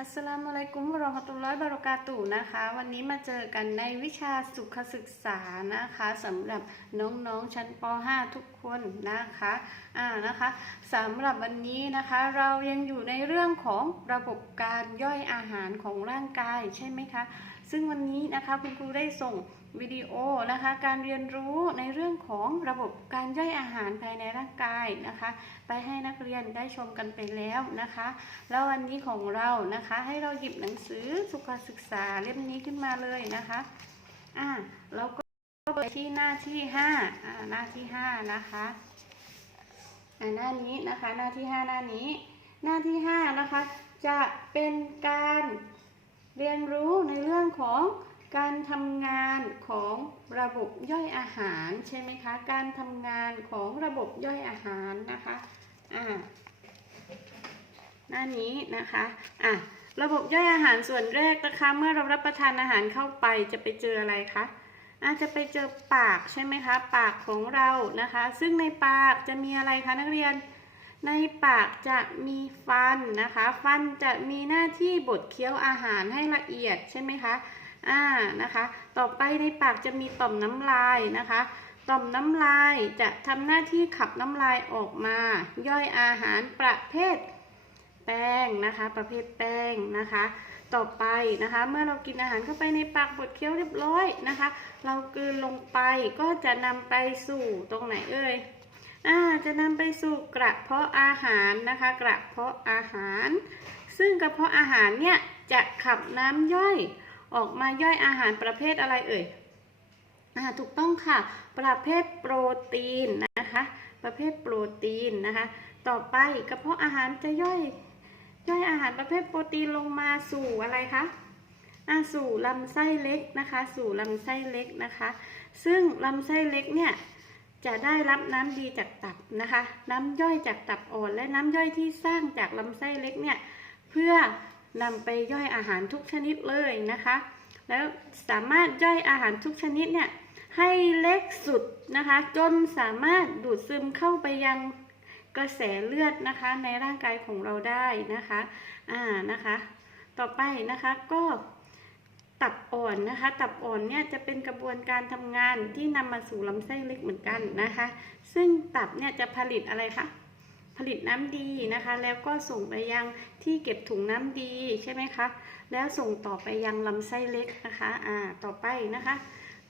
อัสลามุอะลัยกุมวะราะห์มตุลลอฮบะเราะกาตุนะคะ วันนี้มาเจอกันในวิชาสุขศึกษานะคะสำหรับน้องๆชั้นป .5 ทุกคนนะคะอ่านะคะสำหรับวันนี้นะคะเรายังอยู่ในเรื่องของระบบการย่อยอาหารของร่างกายใช่ไหมคะ ซึ่งวันนี้นะคะคุณครูได้ส่งวิดีโอนะคะการเรียนรู้ในเรื่องของระบบการย่อยอาหารภายในร่างกายนะคะ ไปให้นักเรียนได้ชมกันไปแล้วนะคะ แล้ววันนี้ของเรานะคะให้เราหยิบหนังสือสุขศึกษาเล่มนี้ขึ้นมาเลยนะคะอ่าแล้วก็ไปที่หน้าที่ห้าอ่าหน้าที่ห้านะคะอ่าหน้านี้นะคะหน้าที่ห้าหน้านี้ หน้าที่ห้านะคะจะเป็นการเรียนรู้ในเรื่องของการทำงานของระบบย่อยอาหารใช่ไหมคะ การทำงานของระบบย่อยอาหารนะคะ อ่า หน้านี้นะคะอะระบบย่อยอาหารส่วนแรกนะคะ เมื่อเรารับประทานอาหารเข้าไปจะไปเจออะไรคะอาจจะไปเจอปากใช่ไหมคะ ปากของเรานะคะ ซึ่งในปากจะมีอะไรคะนักเรียน ในปากจะมีฟันนะคะ ฟันจะมีหน้าที่บดเคี้ยวอาหารให้ละเอียดใช่ไหมคะอ่านะคะ ต่อไปในปากจะมีต่อมน้ำลายนะคะ ต่อมน้ำลายจะทำหน้าที่ขับน้ำลายออกมา ย่อยอาหารประเภท แป้งนะคะ ประเภทแป้งนะคะ ต่อไปนะคะ เมื่อเรากินอาหารเข้าไปในปากบดเคี้ยวเรียบร้อยนะคะ เรากลืนลงไปก็จะนำไปสู่ตรงไหนเอ่ยอ่าจะนำไปสู่กระเพาะอาหารนะคะ กระเพาะอาหาร ซึ่งกระเพาะอาหารเนี่ยจะขับน้ำย่อย ออกมาย่อยอาหารประเภทอะไรเอ่ยอ่าถูกต้องค่ะ ประเภทโปรตีนนะคะ ประเภทโปรตีนนะคะ ต่อไปกระเพาะอาหารจะย่อย ย่อยอาหารประเภทโปรตีนลงมาสู่อะไรคะสู่ลำไส้เล็กนะคะ สู่ลำไส้เล็กนะคะ ซึ่งลำไส้เล็กเนี่ยจะได้รับน้ำดีจากตับนะคะ น้ำย่อยจากตับอ่อนและน้ำย่อยที่สร้างจากลำไส้เล็กเนี่ยเพื่อนำไปย่อยอาหารทุกชนิดเลยนะคะ แล้วสามารถย่อยอาหารทุกชนิดเนี่ยให้เล็กสุดนะคะ จนสามารถดูดซึมเข้าไปยัง กระแสเลือดนะคะในร่างกายของเราได้นะคะอ่านะคะ ต่อไปนะคะก็ตับอ่อนนะคะ ตับอ่อนเนี่ยจะเป็นกระบวนการทำงานที่นำมาสู่ลำไส้เล็กเหมือนกันนะคะ ซึ่งตับเนี่ยจะผลิตอะไรคะผลิตน้ำดีนะคะ แล้วก็ส่งไปยังที่เก็บถุงน้ำดีใช่ไหมคะแล้วส่งต่อไปยังลำไส้เล็กนะคะอ่าต่อไปนะคะ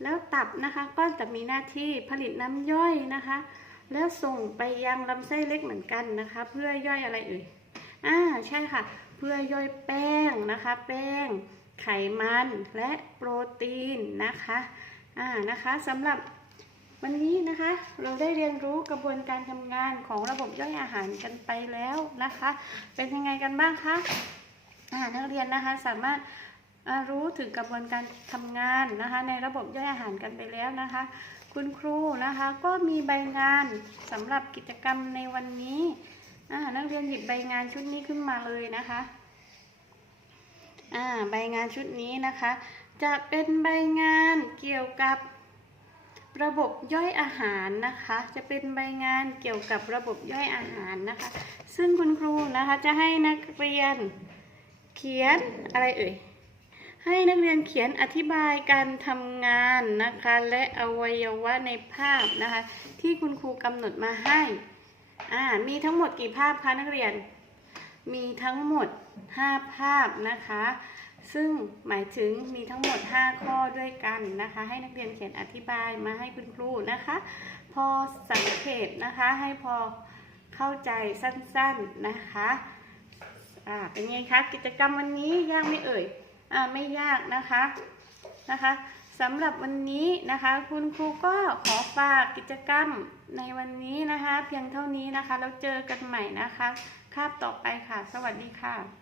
แล้วตับนะคะก็จะมีหน้าที่ผลิตน้ำย่อยนะคะ แล้วส่งไปยังลำไส้เล็กเหมือนกันนะคะ เพื่อย่อยอะไรเอ่ยอ่าใช่ค่ะ เพื่อย่อยแป้งนะคะ แป้ง ไขมันและโปรตีนนะคะอ่านะคะสำหรับวันนี้นะคะเราได้เรียนรู้กระบวนการทำงานของระบบย่อยอาหารกันไปแล้วนะคะ เป็นยังไงกันบ้างคะอ่านักเรียนนะคะสามารถรู้ถึงกระบวนการทำงานนะคะ ในระบบย่อยอาหารกันไปแล้วนะคะ คุณครูนะคะ ก็มีใบงานสำหรับกิจกรรมในวันนี้นักเรียนหยิบใบงานชุดนี้ขึ้นมาเลยนะคะอ่าใบงานชุดนี้นะคะ จะเป็นใบงานเกี่ยวกับระบบย่อยอาหารนะคะ จะเป็นใบงานเกี่ยวกับระบบย่อยอาหารนะคะ ซึ่งคุณครูนะคะจะให้นักเรียนเขียนอะไรเอ่ย ให้นักเรียนเขียนอธิบายการทำงานนะคะ และอวัยวะในภาพนะคะ ที่คุณครูกำหนดมาให้อ่ามีทั้งหมดกี่ภาพคะนักเรียน มีทั้งหมด 5 ภาพนะคะ ซึ่งหมายถึงมีทั้งหมด 5 ข้อด้วยกันนะคะ ให้นักเรียนเขียนอธิบายมาให้คุณครูนะคะ พอสังเกตนะคะให้พอเข้าใจสั้นๆนะคะอ่าเป็นไงคะกิจกรรมวันนี้ยากไม่เอ่ย อ่าไม่ยากนะคะนะคะสำหรับวันนี้นะคะ คุณครูก็ขอฝากกิจกรรมในวันนี้นะคะ เพียงเท่านี้นะคะ แล้วเจอกันใหม่นะคะ คาบต่อไปค่ะ สวัสดีค่ะ